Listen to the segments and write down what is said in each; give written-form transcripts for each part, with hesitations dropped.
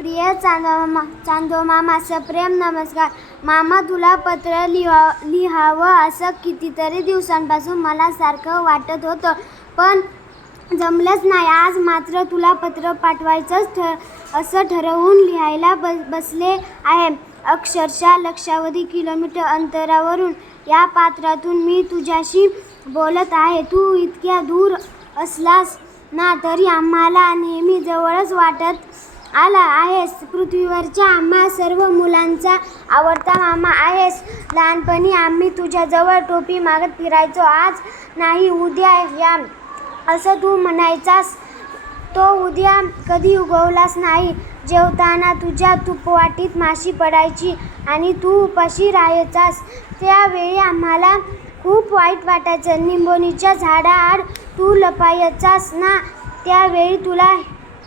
प्रिय चांदो मामा, सप्रेम नमस्कार. मामा, तुला पत्र लिहावं असं कितीतरी दिवसांपासून मला सारखं वाटत होतं, पण जमलंच नाही. आज मात्र तुला पत्र पाठवायचंच असं ठरवून लिहायला बसले आहे. अक्षरशः लक्षावधी किलोमीटर अंतरावरून या पात्रातून मी तुझ्याशी बोलत आहे. तू इतक्या दूर असलास ना तरी आम्हाला नेहमी जवळच वाटत आला आहेस. पृथ्वीवरच्या आम्हा सर्व मुलांचा आवडता मामा आहेस. लहानपणी आम्ही तुझ्याजवळ टोपी मागत फिरायचो. आज नाही उद्या या असं तू म्हणायचास. तो उद्या कधी उगवलाच नाही. जेवताना तुझ्या तुपवाटीत माशी पडायची आणि तू उपाशी राहायचास. त्यावेळी आम्हाला खूप वाईट वाटायचं. निंबोणीच्या झाडाआड तू लपायचास ना, त्यावेळी तुला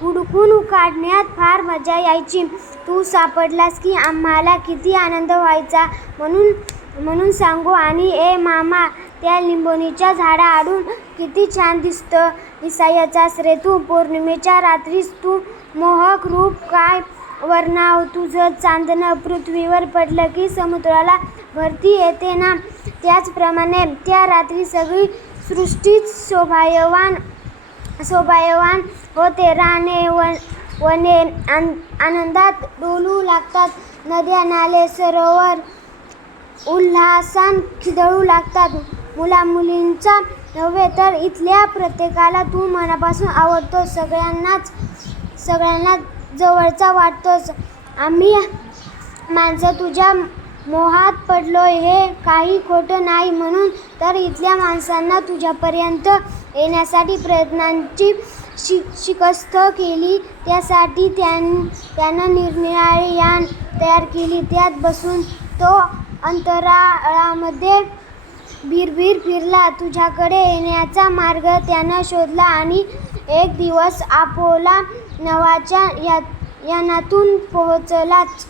हुडकून काढण्यात फार मजा यायची. तू सापडलास की आम्हाला किती आनंद व्हायचा म्हणून सांगू. आणि ए मामा, त्या लिंबोणीच्या झाडाआडून किती छान दिसायचास रे तू. पौर्णिमेच्या रात्रीस तू मोहक रूप, काय वर्णाव तुझं. चांदणं पृथ्वीवर पडलं की समुद्राला भरती येते ना, त्याचप्रमाणे त्या रात्री सगळी सृष्टीच शोभायमान होते. राने वने आनंदात डोलू लागतात. नद्या नाले सरोवर उल्हासाने खिदळू लागतात. मुलामुलींचा नव्हे तर इथल्या प्रत्येकाला तू मनापासून आवडतोस. सगळ्यांना जवळचा वाटतोस. आम्ही माणसं तुझ्या मोहात पडलोय हे काही खोटं नाही. म्हणून तर इथल्या माणसांना तुझ्यापर्यंत येण्यासाठी प्रयत्नांची शिकस्त केली. त्यासाठी त्यानं निरनिराळी यान तयार केली. त्यात बसून तो अंतराळामध्ये भिरभिर फिरला. तुझ्याकडे येण्याचा मार्ग त्यानं शोधला आणि एक दिवस अपोलो नावाच्या यानातून पोहोचलाच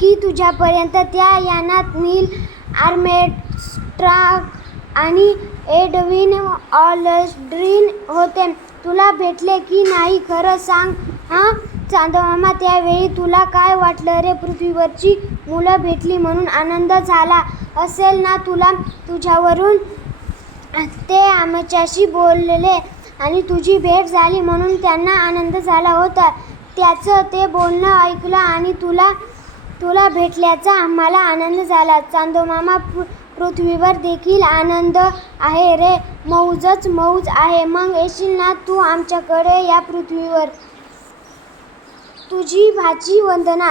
की तुझ्यापर्यंत त्या यानात नील आर्मस्ट्राँग आणि एडविन ऑल्ड्रिन होते. तुला भेटले की नाही खरं सांग हां चांदोमामा. त्यावेळी तुला काय वाटलं रे? पृथ्वीवरची मुलं भेटली म्हणून आनंद झाला असेल ना तुला. तुझ्यावरून ते आमच्याशी बोलले आणि तुझी भेट झाली म्हणून त्यांना आनंद झाला होता. त्याचं ते बोलणं ऐकलं आणि तुला भेटल्याचा आम्हाला आनंद झाला. चांदोमामा, पृथ्वीवर देखील आनंद आहे रे. मौजच मौज आहे. मग येशील ना तू आमच्याकडे या पृथ्वीवर. तुझी भाची वंदना.